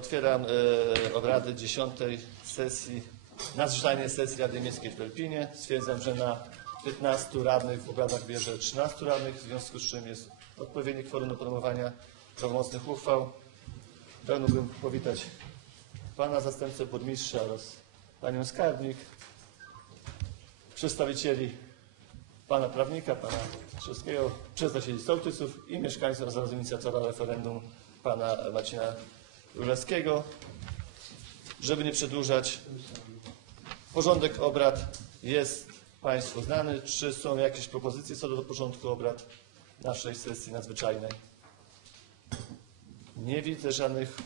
Otwieram e, obrady 10 sesji, nadzwyczajnej sesji Rady Miejskiej w Pelpinie. Stwierdzam, że na 15 radnych w obradach bierze 13 radnych, w związku z czym jest odpowiedni kworum do podejmowania prawomocnych uchwał. Pragnąłbym powitać pana zastępcę burmistrza oraz panią skarbnik, przedstawicieli pana prawnika, pana Trzaskiego, przedstawicieli sołtysów i mieszkańców oraz inicjatora referendum pana Marcina Królewskiego. Żeby nie przedłużać, porządek obrad jest Państwu znany. Czy są jakieś propozycje co do porządku obrad naszej sesji nadzwyczajnej? Nie widzę żadnych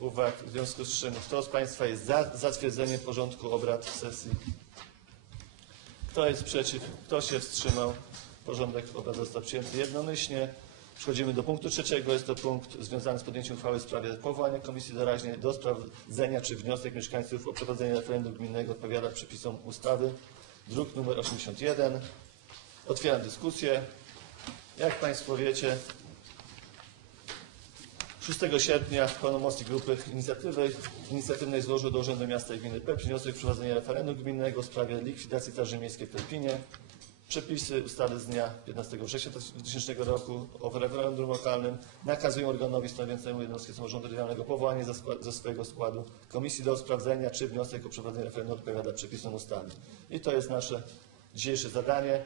uwag, w związku z czym kto z Państwa jest za zatwierdzeniem porządku obrad sesji? Kto jest przeciw? Kto się wstrzymał? Porządek obrad został przyjęty jednomyślnie. Przechodzimy do punktu trzeciego. Jest to punkt związany z podjęciem uchwały w sprawie powołania Komisji Doraźnej do sprawdzenia, czy wniosek mieszkańców o przeprowadzenie referendum gminnego odpowiada przepisom ustawy. Druk nr 81. Otwieram dyskusję. Jak Państwo wiecie, 6 sierpnia pełnomocnik grupy inicjatywy, inicjatywnej złożył do Urzędu Miasta i Gminy Pelpin wniosek o przeprowadzenie referendum gminnego w sprawie likwidacji Straży Miejskiej w Pelpinie. Przepisy ustawy z dnia 15 września 2000 roku o referendum lokalnym nakazują organowi stanowiącemu jednostkę samorządu terytorialnego powołanie ze, swojego składu komisji do sprawdzenia, czy wniosek o przeprowadzenie referendum odpowiada przepisom ustawy. I to jest nasze dzisiejsze zadanie.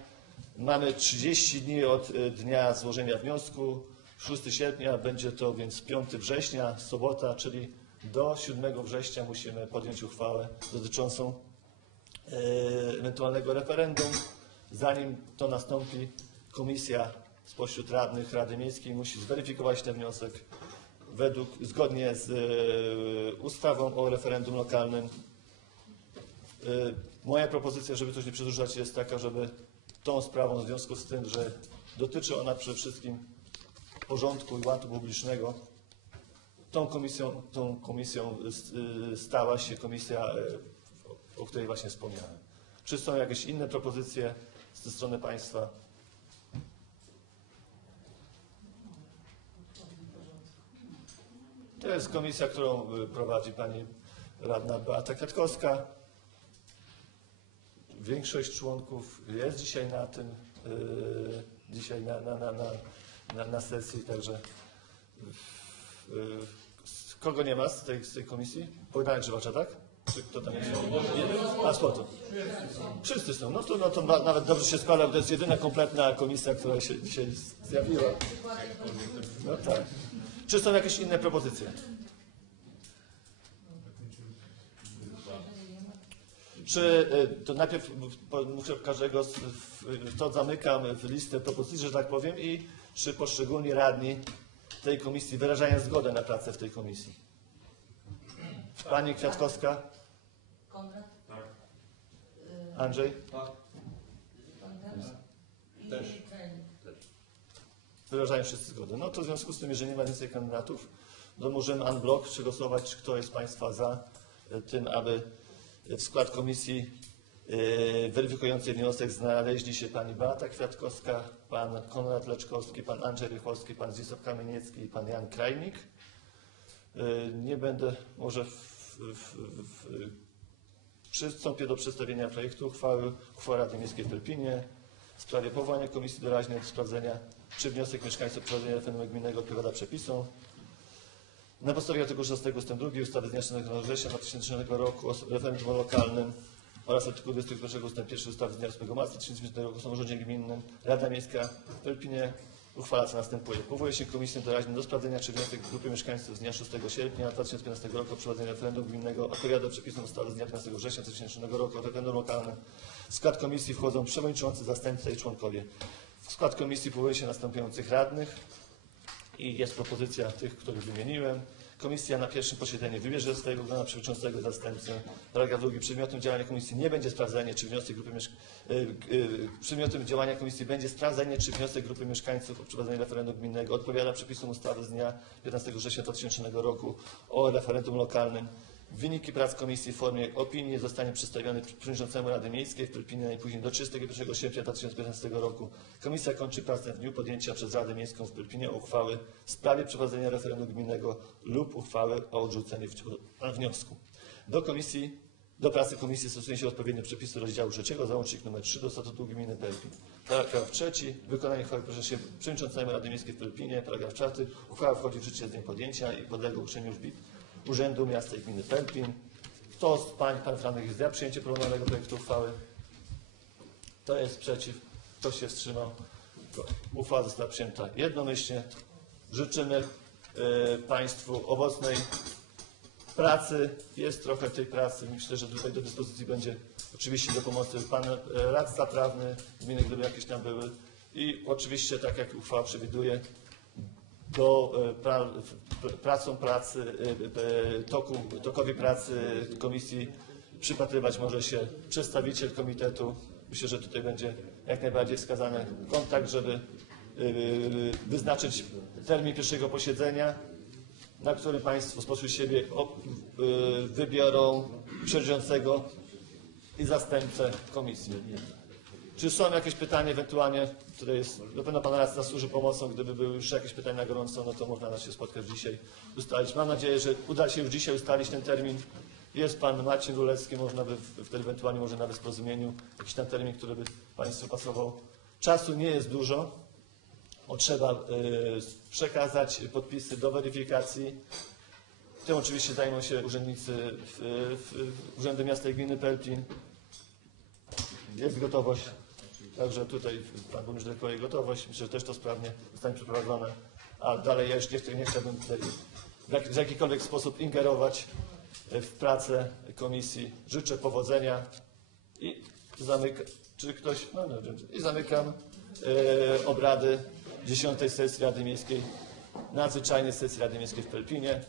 Mamy 30 dni od y, dnia złożenia wniosku. 6 sierpnia będzie to więc 5 września, sobota, czyli do 7 września musimy podjąć uchwałę dotyczącą e, ewentualnego referendum. Zanim to nastąpi, komisja spośród radnych Rady Miejskiej musi zweryfikować ten wniosek według, zgodnie z e, ustawą o referendum lokalnym. E, Moja propozycja, żeby coś nie przedłużać, jest taka, żeby tą sprawą, w związku z tym, że dotyczy ona przede wszystkim porządku i ładu publicznego, tą komisją, tą komisją y, stała się komisja, o której właśnie wspomniałem. Czy są jakieś inne propozycje ze strony państwa? To jest komisja, którą y, prowadzi pani radna Beata Kwiatkowska. Większość członków jest dzisiaj na tym, y, dzisiaj na, na, na, na, na, sesji, także y, kogo nie ma z tej, z tej komisji? Bogdan Grzywacza, tak? Czy kto tam jest? A. Wszyscy są. No to, no to na- nawet dobrze się składa, bo to jest jedyna kompletna komisja, która się dzisiaj zjawiła. No tak. Czy są jakieś inne propozycje? Czy y, to najpierw muszę każdego, to zamykam w listę propozycji, że tak powiem, i czy poszczególni radni tej komisji wyrażają zgodę na pracę w tej komisji? Pani Kwiatkowska, Konrad? Tak. Andrzej, Konrad? I Też. wyrażają wszyscy zgodę. No to w związku z tym, jeżeli nie ma więcej kandydatów, to możemy unblock przegłosować, czy kto jest Państwa za y, tym, aby w skład komisji y, weryfikującej wniosek znaleźli się Pani Beata Kwiatkowska, Pan Konrad Leczkowski, Pan Andrzej Rychowski, Pan Zdzisław Kamieniecki i Pan Jan Krajnik. Y, Nie będę może w, w, w, przystąpię do przedstawienia projektu uchwały, uchwały Rady Miejskiej w Pelpinie w sprawie powołania Komisji Doraźnej do sprawdzenia, czy wniosek mieszkańców o przeprowadzenie referendum gminnego odpowiada przepisom. Na podstawie artykułu 16 ust. 2 ustawy z dnia 14 września 2000 roku o referendum lokalnym oraz artykułu 21 ust. 1 ustawy z dnia 8 marca 2000 roku o samorządzie gminnym Rada Miejska w Pelpinie uchwala co następuje. Powołuje się Komisję Doraźną do sprawdzenia, czy wniosek grupy mieszkańców z dnia 6 sierpnia 2015 roku o przeprowadzenie referendum gminnego odpowiada przepisom ustawy z dnia 15 września 2000 roku o referendum lokalnym. W skład komisji wchodzą przewodniczący, zastępca i członkowie. W skład komisji powołuje się następujących radnych i jest propozycja tych, których wymieniłem. Komisja na pierwszym posiedzeniu wybierze swojego grona przewodniczącego zastępcę. Paragraf drugi. Przedmiotem działania komisji nie będzie sprawdzenie, czy wniosek grupy mieszk- y, y, Przedmiotem działania komisji będzie sprawdzenie, czy wniosek grupy mieszkańców o przeprowadzenie referendum gminnego odpowiada przepisom ustawy z dnia 15 września 2000 roku o referendum lokalnym. Wyniki prac komisji w formie opinii zostanie przedstawiony przewodniczącemu Rady Miejskiej w Pylpinie najpóźniej do 31 sierpnia 2015 roku. Komisja kończy pracę w dniu podjęcia przez Radę Miejską w Pylpinie uchwały w sprawie przeprowadzenia referendum gminnego lub uchwały o odrzuceniu wniosku. Do komisji, do pracy komisji stosuje się odpowiednie przepisy rozdziału trzeciego, załącznik nr 3 do statutu gminy Pelpin. Paragraf trzeci. Wykonanie uchwały proszę się przewodniczącemu Rady Miejskiej w Pelpinie. Paragraf czwarty. Uchwała wchodzi w życie z dniem podjęcia i podlega ogłoszeniu już Urzędu Miasta i Gminy Pelpin. Kto z pań, pan radnych jest za przyjęciem proponowanego projektu uchwały? Kto jest przeciw? Kto się wstrzymał? Uchwała została przyjęta jednomyślnie. Życzymy e, Państwu owocnej pracy. Jest trochę tej pracy. Myślę, że tutaj do dyspozycji będzie oczywiście do pomocy Pan e, radca prawny gminy, gdyby jakieś tam były. I oczywiście, tak jak uchwała przewiduje, do e, pra, pr- pracą pracy, e, e, toku, tokowi pracy komisji przypatrywać może się przedstawiciel komitetu. Myślę, że tutaj będzie jak najbardziej wskazany kontakt, żeby wyznaczyć termin pierwszego posiedzenia, na którym Państwo spośród siebie wybiorą przewodniczącego i zastępcę komisji. Czy są jakieś pytania ewentualnie, które jest, na pewno Pan Radca służy pomocą, gdyby były już jakieś pytania na gorąco, no to można nas się spotkać dzisiaj, ustalić. Mam nadzieję, że uda się już dzisiaj ustalić ten termin. Jest Pan Marcin Rulecki, można by wtedy ewentualnie może nawet w porozumieniu jakiś tam termin, który by Państwu pasował. Czasu nie jest dużo, bo trzeba y, przekazać podpisy do weryfikacji. Tym oczywiście zajmą się urzędnicy w, w, w Urzędu Miasta i Gminy Pelplin. Jest gotowość. Także tutaj Pan Burmistrz deklaruje gotowość. Myślę, że też to sprawnie zostanie przeprowadzone. A dalej ja już nie, nie chciałbym tutaj w, jak, w jakikolwiek sposób ingerować w pracę komisji. Życzę powodzenia i zamykam. Czy ktoś? No, no, I zamykam e, obrady 10 sesji Rady Miejskiej, nadzwyczajnej sesji Rady Miejskiej w Pelpinie.